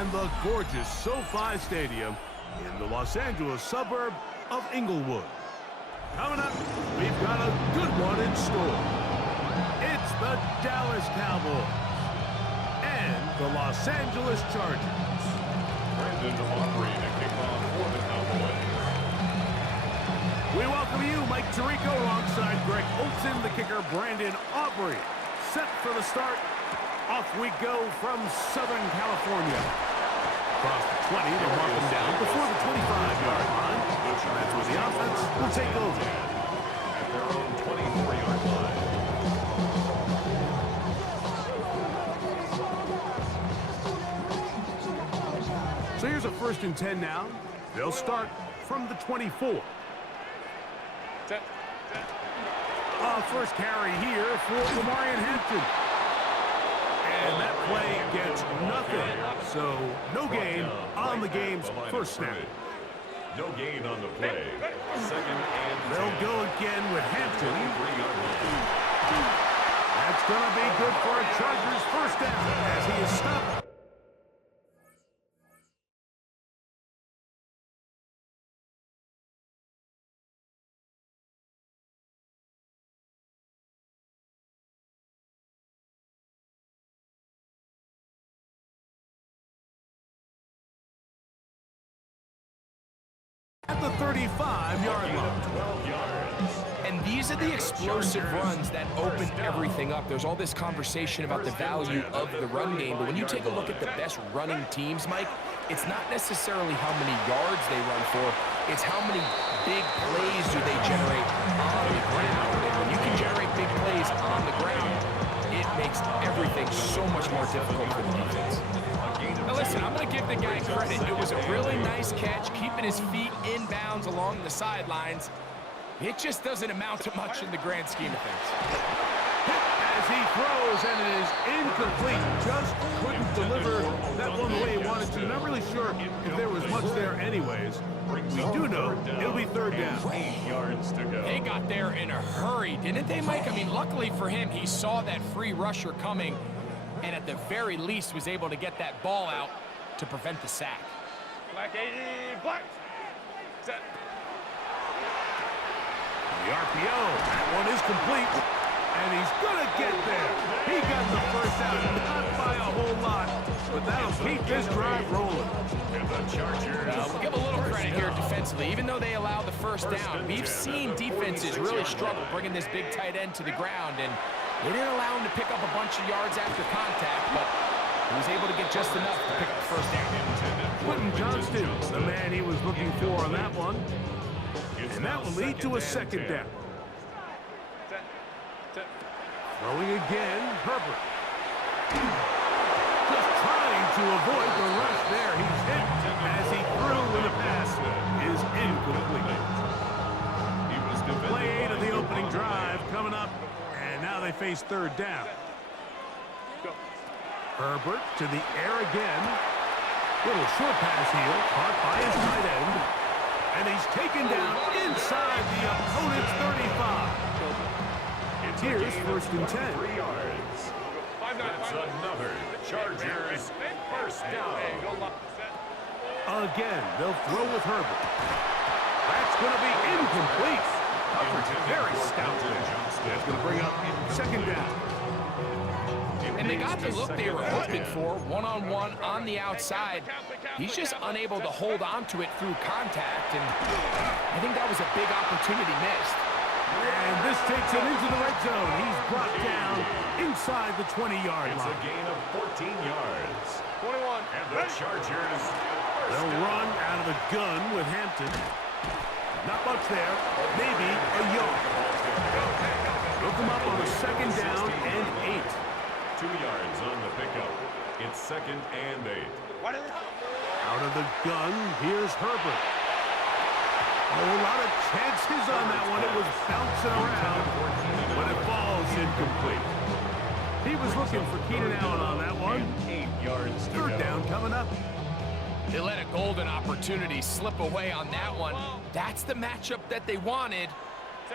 and the gorgeous SoFi Stadium in the Los Angeles suburb of Inglewood. Coming up, we've got a good one in store. It's the Dallas Cowboys and the Los Angeles Chargers. Brandon Aubrey to kick off for the Cowboys. We welcome you, Mike Tirico, alongside Greg Olson, the kicker, Brandon Aubrey. Set for the start. Off we go from Southern California. Across the 20, they'll mark them down before the 25-yard line. That's where the offense will take over. At their own 24-yard line. So here's a 1st and 10 now. They'll start from the 24. First carry here for Lamarian Hampton. And that play gets nothing. So no gain on the game's first snap. No gain on the play. 2nd and 10. They'll go again with Hampton. That's going to be good for a Chargers first down as he is stopped. At the 35-yard line. 12 yards. And these are the explosive runs that open everything up. There's all this conversation about the value of the run game, but when you take a look at the best running teams, Mike, it's not necessarily how many yards they run for, it's how many big plays do they generate on the ground. And when you can generate big plays on the ground, it makes everything so much more difficult for the defense. Now listen, I'm going to give the guy credit. It was a really nice catch, keeping his feet in bounds along the sidelines. It just doesn't amount to much in the grand scheme of things. As he throws, and it is incomplete. Just couldn't deliver that one the way he wanted to. Not really sure if there was much there anyways. We do know it'll be 3rd down. 8 yards to go. They got there in a hurry, didn't they, Mike? I mean, luckily for him, he saw that free rusher coming, and at the very least was able to get that ball out to prevent the sack. Black 80, black. Set. The RPO, that one is complete, and he's going to get there. He got the first down, not by a whole lot, but that'll keep this drive rolling. And the Chargers. We'll give a little credit here defensively. Even though they allow the first down, we've seen defenses really struggle bringing this big tight end to the ground, and they didn't allow him to pick up a bunch of yards after contact, but he was able to get just enough to pick up the first down. Quentin Johnston, the man he was looking for on that one. And that will lead to a 2nd down. Throwing again, Herbert. Just trying to avoid the rush there. He's hit as he threw when the pass is incomplete. Play 8 of the opening drive coming up, and now they face 3rd down. Herbert to the air again. Little short pass here, caught by his tight end. And he's taken down inside the opponent's 35. Here's 1st and 10. 3 yards. That's another Chargers first down. Again, they'll throw with Herbert. That's going to be incomplete. Very stout. That's going to bring up 2nd down. And they got the look they were hoping for, one-on-one on the outside. He's just unable to hold on to it through contact, and I think that was a big opportunity missed. And this takes him into the red zone. He's brought down inside the 20-yard line. It's a gain of 14 yards. 21. And the Chargers. They'll run out of the gun with Hampton. Not much there. Maybe a yard. Look him up on a 2nd down and 8. 2 yards on the pickup. It's 2nd and 8. Out of the gun, here's Herbert. A lot of chances on that one. It was bouncing around, but it falls incomplete. He was looking for Keenan Allen on that one. 8 yards to 3rd go. down coming up. They let a golden opportunity slip away on that one. That's the matchup that they wanted.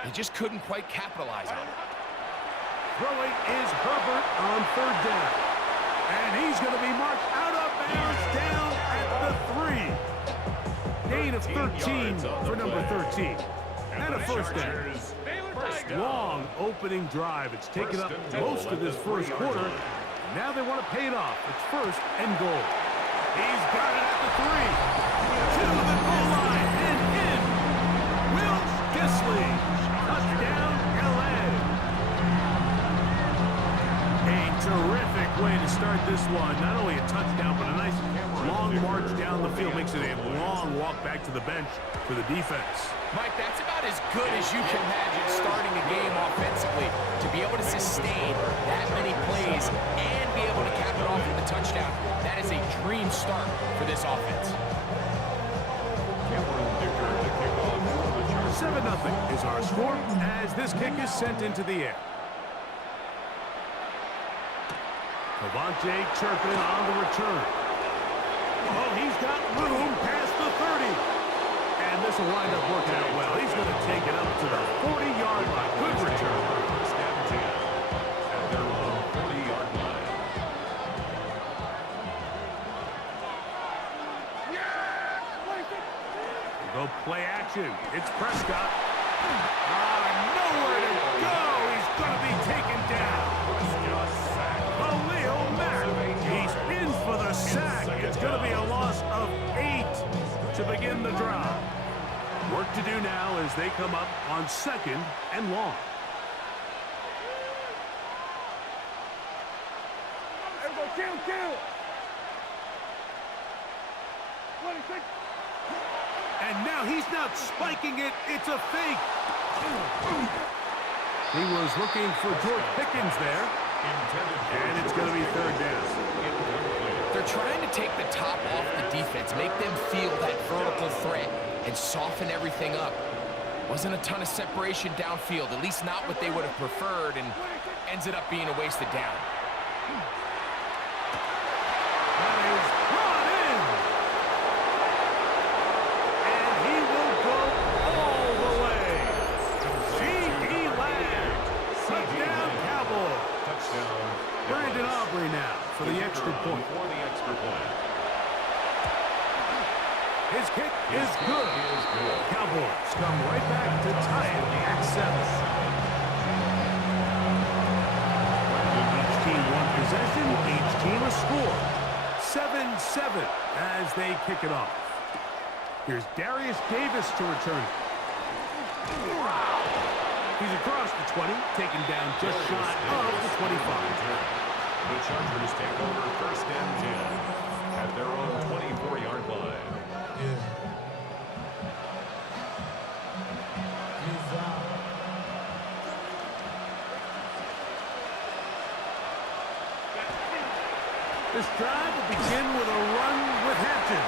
They just couldn't quite capitalize on it. Throwing is Herbert on 3rd down. And he's going to be marked out of bounds down of 13 for number 13. And a first down. Long opening drive. It's taken up most of this first quarter. Now they want to pay it off. It's first and goal. He's got it at the 3. To the goal line and in. Will Disley. Touchdown, LA. A terrific way to start this one. Not only a touchdown, but a nice long march down the field. Makes it a long walk back to the bench for the defense. Mike, that's about as good as you can imagine starting a game offensively. To be able to sustain that many plays and be able to cap it off with a touchdown, that is a dream start for this offense. 7-0 is our score as this kick is sent into the air. Cavante Turpin on the return. Oh, he's got room past the 30. And this will wind up working out well. He's going to take it up to the 40-yard line. Good return. First and 10 at their own 40-yard line. Go play action. It's Prescott. Nowhere to go. He's going to be taken down. Khalil Mack. He's in for the sack. It's going to be a loss of 8 to begin the drive. Work to do now as they come up on second and long. Kill. 26. And now he's not spiking it. It's a fake. He was looking for George Pickens there. And it's going to be third down. They're trying to take the top off the defense, make them feel that vertical threat, and soften everything up. Wasn't a ton of separation downfield, at least not what they would have preferred, and ends it up being a wasted down. That is brought in. And he will go all the way. C.D. Lamb. Touchdown, Cowboys. Touchdown. Brandon Aubrey now for the extra point. For the extra point. His kick is good. Cowboys come right back to tie it at 7. Each team one possession, each team a score. 7-7 as they kick it off. Here's Darius Davis to return it. He's across the 20, taken down just shy of the 25. The Chargers take over first and 10 at their own 24-yard line. This drive will begin with a run with Hampton.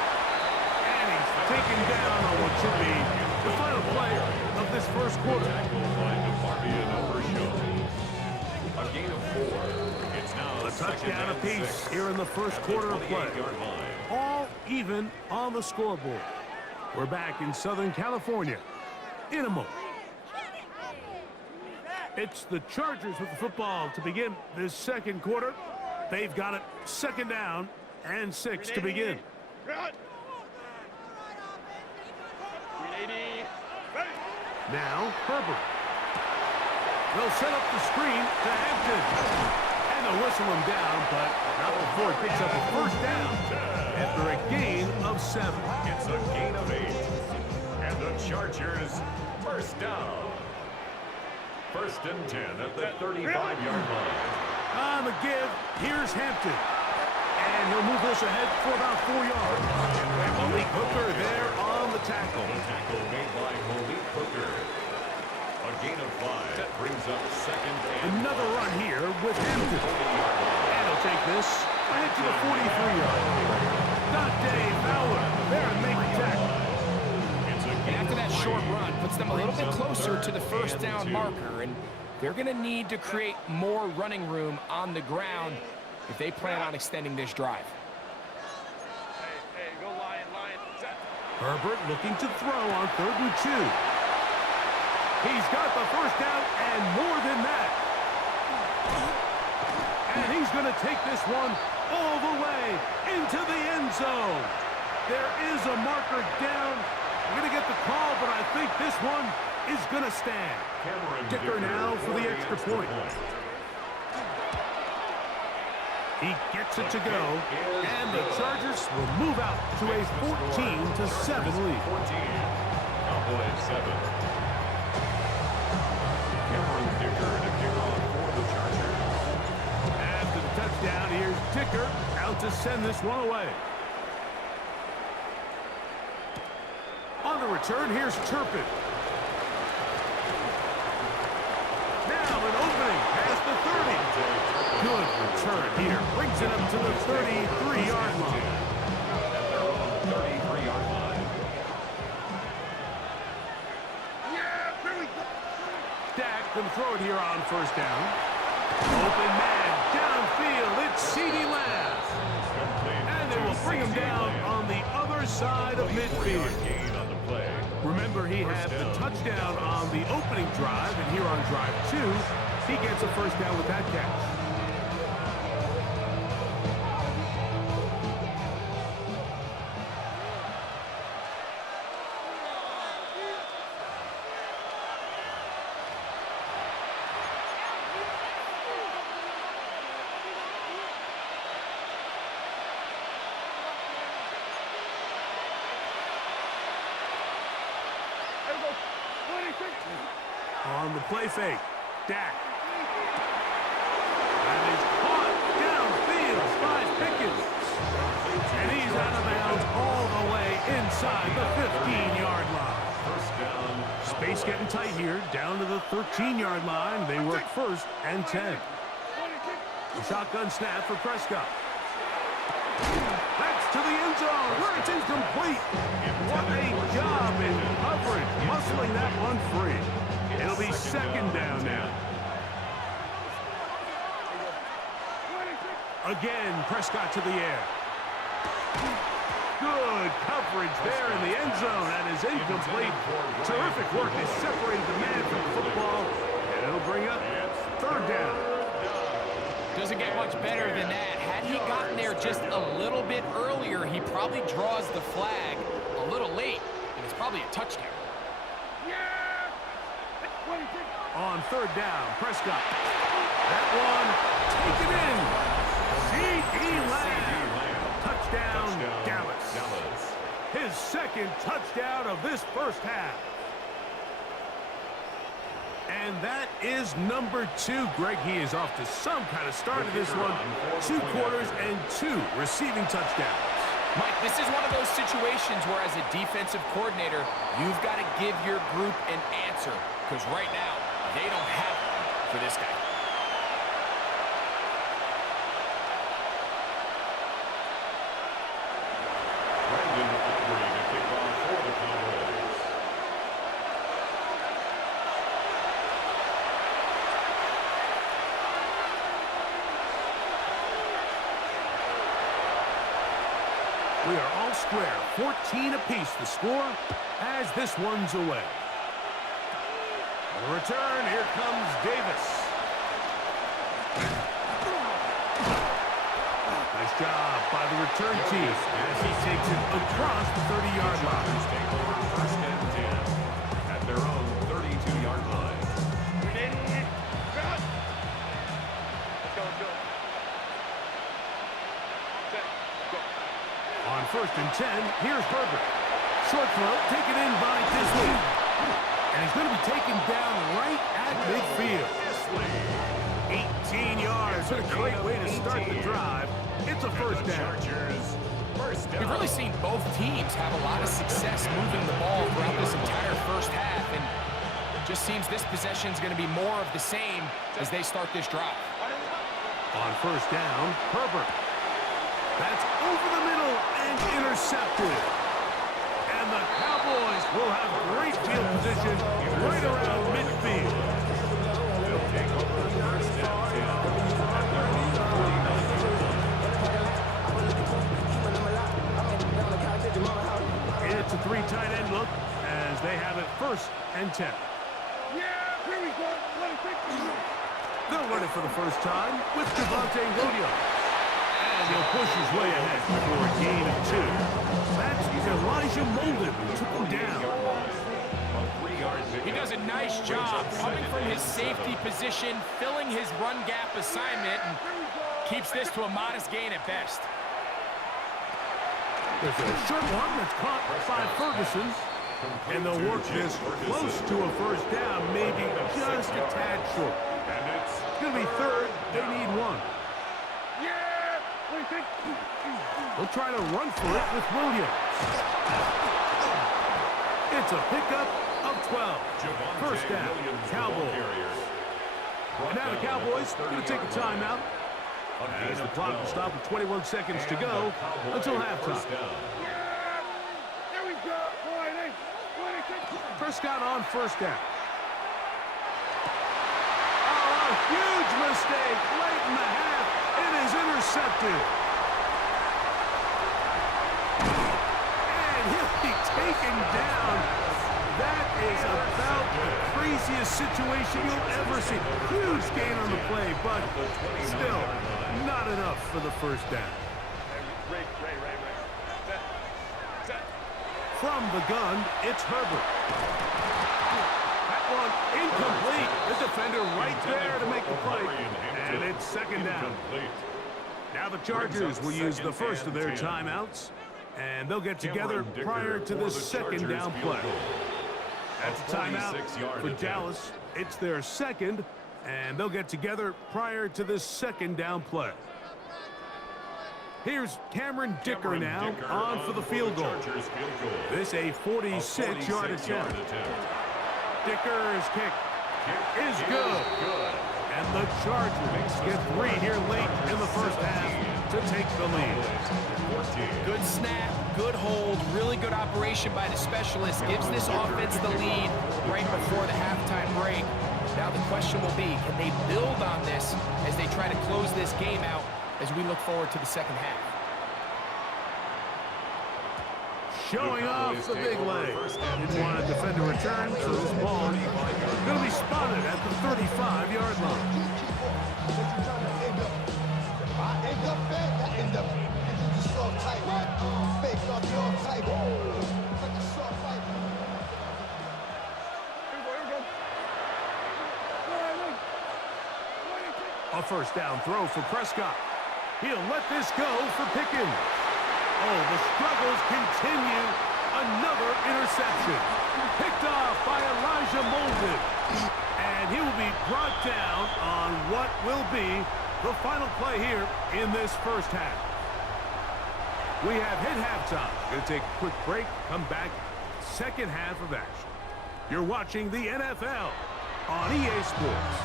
And he's taken down on what should be the final play of this first quarter. A gain of 4. It's now A touchdown apiece here in the first quarter of play. All even on the scoreboard. We're back in Southern California in a moment. It's the Chargers with the football to begin this second quarter. They've got it second down and 6 to begin. Now, Herbert. They'll set up the screen to Hampton. And they'll whistle him down, but not before he picks up a first down after a gain of 7. It's a gain of 8. And the Chargers first down. First and 10 at the 35-yard line. On the give, here's Hampton. And he'll move this ahead for about 4 yards. Malik Hooker there on the tackle. The tackle made by Malik Hooker. A gain of 5. That brings up second and Another run here with Hampton. And he'll take this ahead to the 43-yard line. Dante Fowler there to make the tackle. And after that short run, puts them a little bit closer to the first down marker, and they're going to need to create more running room on the ground if they plan on extending this drive. Hey, go Lion. Set. Herbert looking to throw on 3rd and 2. He's got the first down and more than that. And he's going to take this one all the way into the end zone. There is a marker down We're going to get the call, but I think this one is going to stand. Kicker now for the extra point. He gets it to go, and the Chargers will move out to a 14-7 lead. 14. Cowboys 7. Cameron Dicker to kick off for the Chargers. After the touchdown, here's Dicker out to send this one away. On the return, here's Turpin. Now an opening past the 30. Good return here. Brings it up to the 33-yard line. At their own 33-yard line. Yeah, here we go. Dak going to throw it here on first down. Open man downfield. It's CeeDee Lamb. And they will bring him down on the other side of midfield. Gain on the play. Remember, he had the touchdown on the opening drive, and here on drive 2, he gets a first down with that catch. On the play fake, Dak. And he's caught downfield by Pickens. And he's out of bounds all the way inside the 15-yard line. First down. Space getting tight here, down to the 13-yard line. They work first and 10. The shotgun snap for Prescott. That's to the end zone, where it's incomplete. What a job in coverage, muscling that one free. It'll be second down now. Again, Prescott to the air. Good coverage there in the end zone. That is incomplete. Terrific work. They separated the man from the football, and it'll bring up third down. Doesn't get much better than that. Had he gotten there just a little bit earlier, he probably draws the flag a little late, and it's probably a touchdown. On third down, Prescott. That one taken in. CeeDee Lamb. Touchdown, Dallas. His second touchdown of this first half. And that is number 2. Greg, he is off to some kind of start of this one. 2 quarters and 2 receiving touchdowns. Mike, this is one of those situations where as a defensive coordinator, you've got to give your group an answer. Because right now, they don't have one for this guy. Brandon Aubrey to kick off for the Cowboys. We are all square. 14 apiece the score as this one's away. On the return, here comes Davis. Nice job by the return team as he takes it across the 30-yard line. Take over first and 10 at their own 32-yard line. On first and 10, here's Herbert. Short throw, taken in by Disley. And he's going to be taken down right at midfield. 18 yards. What a great way to start the drive. It's a first down. We've really seen both teams have a lot of success moving the ball throughout this entire first half. And it just seems this possession is going to be more of the same as they start this drive. On first down, Herbert. That's over the middle and intercepted. And the Cowboys will have great field position right around midfield. They'll take over first and 10. It's a 3 tight end look as they have it first and 10. Yeah, here we go. Let it take me. They'll run it for the first time with Javonte Williams. And he'll push his way ahead for a gain of 2. That's Elijah Molden, who took a second down. He does a nice job coming from his safety position, filling his run gap assignment, and keeps this to a modest gain at best. There's a short one that's caught by Ferguson. And they'll work this close to a first down, maybe just a tad short. It's going to be third. They need one. Yeah! What do you think? They'll try to run for it with Williams. It's a pickup of 12. First down, Cowboys. And now the Cowboys are going to take a timeout as the clock will stop with 21 seconds to go until halftime. There we go. Prescott on first down. Oh, a huge mistake late in the half. It is intercepted. And he'll be taken down. That is about the craziest situation you'll ever see. Huge gain on the play, but still not enough for the first down. From the gun, it's Herbert. That one incomplete. The defender right there to make the play. And it's second down. Now the Chargers will use the first of their timeouts, and they'll get together prior to this second down play. That's a timeout for Dallas. It's their second, and they'll get together prior to this second down play. Here's Cameron Dicker now on for the field goal. This a 46-yard attempt. Dicker's kick is good. And the Chargers get 3 here late in the first half to take the lead. Good snap, good hold, really good operation by the specialist. Gives this offense the lead right before the halftime break. Now the question will be, can they build on this as they try to close this game out as we look forward to the second half? Showing off the big leg. Didn't want to defend a return, so this ball is going to be spotted at the 35-yard line. A first down throw for Prescott. He'll let this go for Pickens. Oh, the struggles continue. Another interception. Picked off by Elijah Molden. And he will be brought down on what will be the final play here in this first half. We have hit halftime. Going to take a quick break, come back, second half of action. You're watching the NFL on EA Sports.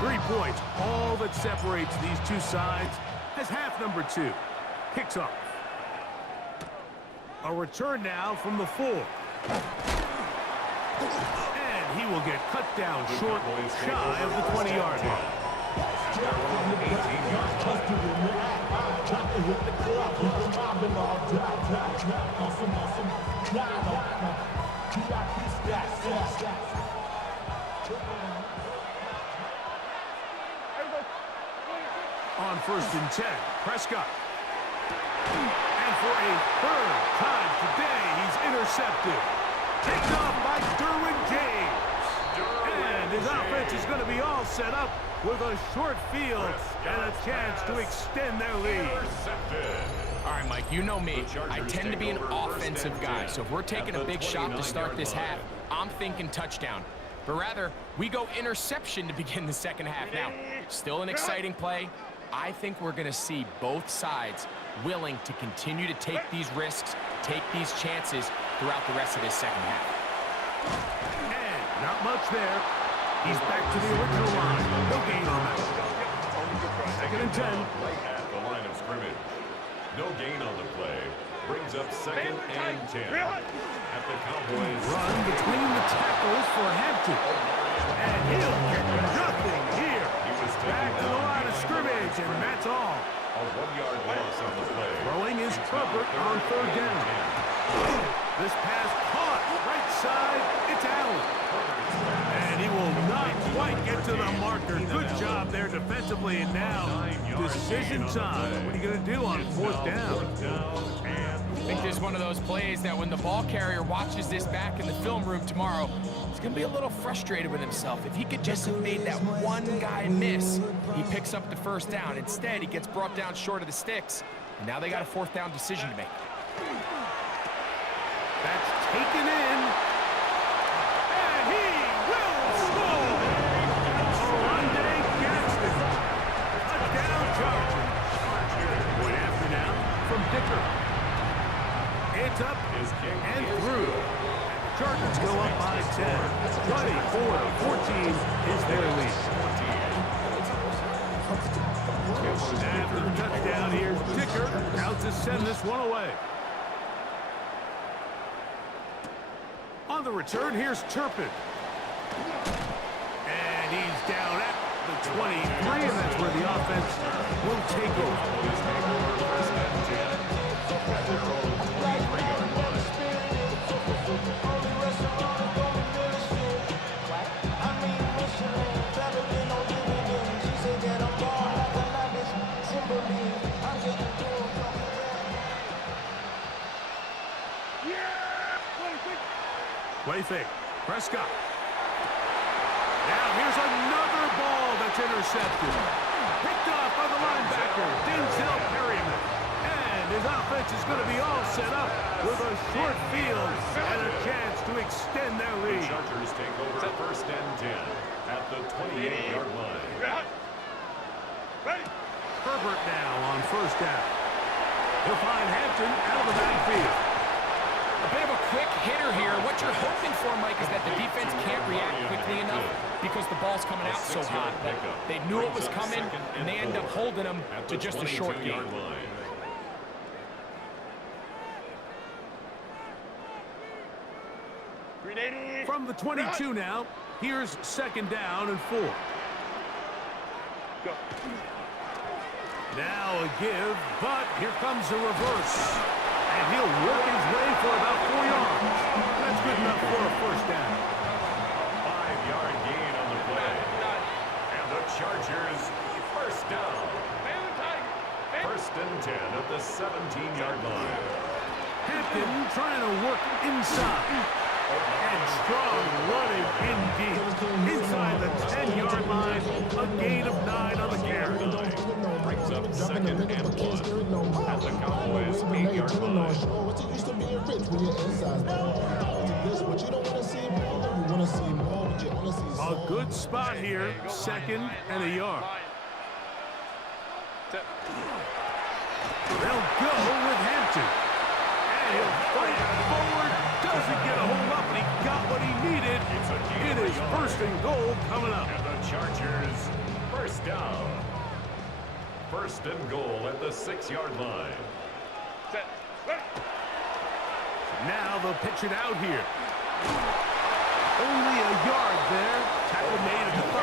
3 points, all that separates these two sides as half number 2 kicks off. A return now from the 4. And he will get cut down short, shy of the 20-yard line. On first and 10, Prescott. And for a third time today, he's intercepted. Picked off by Derwin James. And his offense is going to be all set up with a short field and a chance to extend their lead. All right, Mike, you know me. I tend to be an offensive guy, so if we're taking a big shot to start this half, I'm thinking touchdown. But rather, we go interception to begin the second half. Now, still an exciting play. I think we're going to see both sides willing to continue to take these risks, take these chances throughout the rest of this second half. And not much there. He's back to the original line. No gain on that. Second and 10. Right at the line of scrimmage. No gain on the play. Brings up second and 10. At the Cowboys. Run between the tackles for Hampton. And he'll get nothing here. Back to the line of scrimmage, and that's all. A 1-yard loss on the play. Throwing is Herbert on third down. This pass caught right side. It's Allen. And he will not quite get to the mark. marker. Good job there defensively, and now decision time. What are you going to do on fourth down? I think this is one of those plays that when the ball carrier watches this back in the film room tomorrow, he's going to be a little frustrated with himself. If he could just have made that one guy miss, he picks up the first down. Instead, he gets brought down short of the sticks, and now they got a fourth down decision to make. That's taken in, and he will score! Orlando Gadsden. Touchdown Chargers. Point after now from Dicker. It's up and through. Chargers go up by 10. 24-14 is their lead. After the touchdown, here's Dicker out to send this one away. On the return, here's Turpin. And he's down at the 23, and that's where the offense will take over. Play fake. Prescott. Now here's another ball that's intercepted. Picked off by the linebacker, Denzel Perryman. And his offense is going to be all set up with a short field and a chance to extend their lead. The Chargers take over first and 10 at the 28-yard line. Ready? Herbert now on first down. He'll find Hampton out of the backfield. A bit of a quick hitter here. What you're hoping for, Mike, is that the defense can't react quickly enough because the ball's coming out so hot. But they knew it was coming, and they end up holding them to just a short gain. From the 22 now, here's second down and 4. Go. Now a give, but here comes a reverse. And he'll work his way for about 4 yards. That's good enough for a first down. 5-yard gain on the play. And the Chargers first down. First and 10 at the 17-yard line. Hampton trying to work inside. And strong running indeed. Inside the 10-yard line, a gain of 9 on the carry. Brings up second and 1 at the Cowboys' 8-yard line. A good spot here, second and a yard. They'll go with Hampton. And he'll fight forward. Doesn't get a hold up, and he got what he needed. It is first and goal coming up. And the Chargers first down. First and goal at the 6-yard line. Set. Ready? Now they'll pitch it out here. Only a yard there. Tackle made at the 5.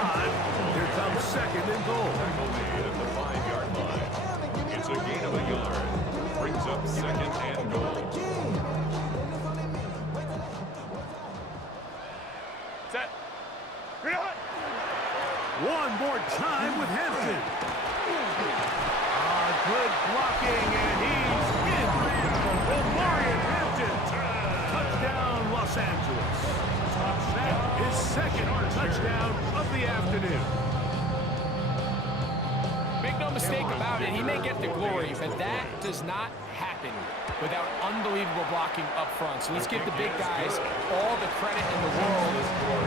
Here comes second and goal. Tackle made at the 5-yard line. It's a gain of a yard. Brings up second and goal. Set. Ready? One more time with Hampton. Good blocking, and he's in. Omarion Hampton. Touchdown, Los Angeles. That is second touchdown of the afternoon. Make no mistake about it, he may get the glory, but that does not happen without unbelievable blocking up front. So let's give the big guys all the credit in the world.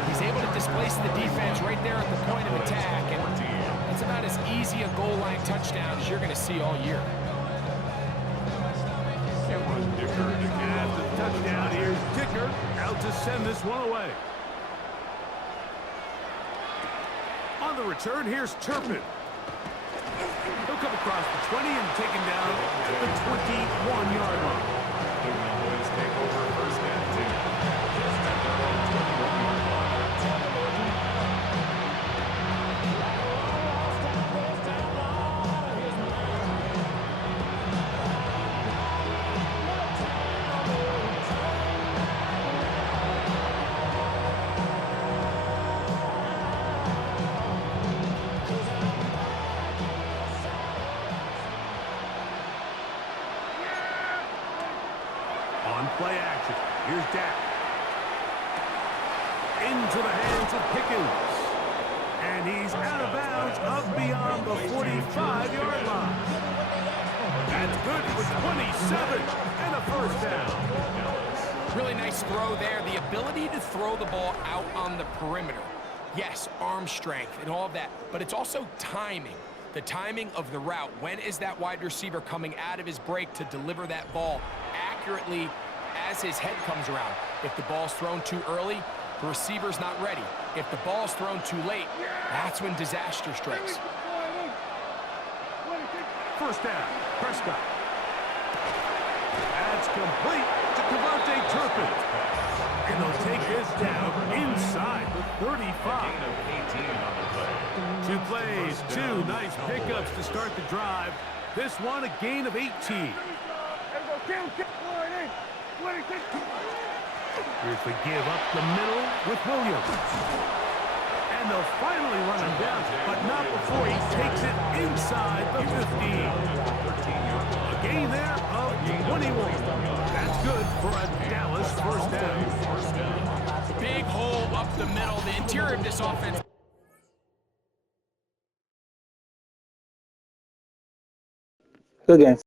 He's able to displace the defense right there at the point of attack, and it's about as easy a goal line touchdown as you're going to see all year. After the touchdown, here's Dicker out to send this one away. On the return, here's Turpin. He'll come across the 20 and take him down at the 21-yard line. The Cowboys take over first and 10 at their own 21-yard line. play action. Here's Dak. Into the hands of Pickens. And he's out of bounds up beyond the 45-yard line. That's good for 27 and a first down. Really nice throw there. The ability to throw the ball out on the perimeter. Yes, arm strength and all of that, but it's also timing. The timing of the route. When is that wide receiver coming out of his break to deliver that ball accurately as his head comes around? If the ball's thrown too early, the receiver's not ready. If the ball's thrown too late, that's when disaster strikes. First down, Prescott. That's complete to Devontae Turpin. And they'll take this down inside the 35. 2 plays, 2 nice pickups to start the drive. This one a gain of 18. Here's the give up the middle with Williams. And they'll finally run him down, but not before he takes it inside the 15. A gain there of 21. That's good for a Dallas first down. Big hole up the middle. The interior of this offense. Good game.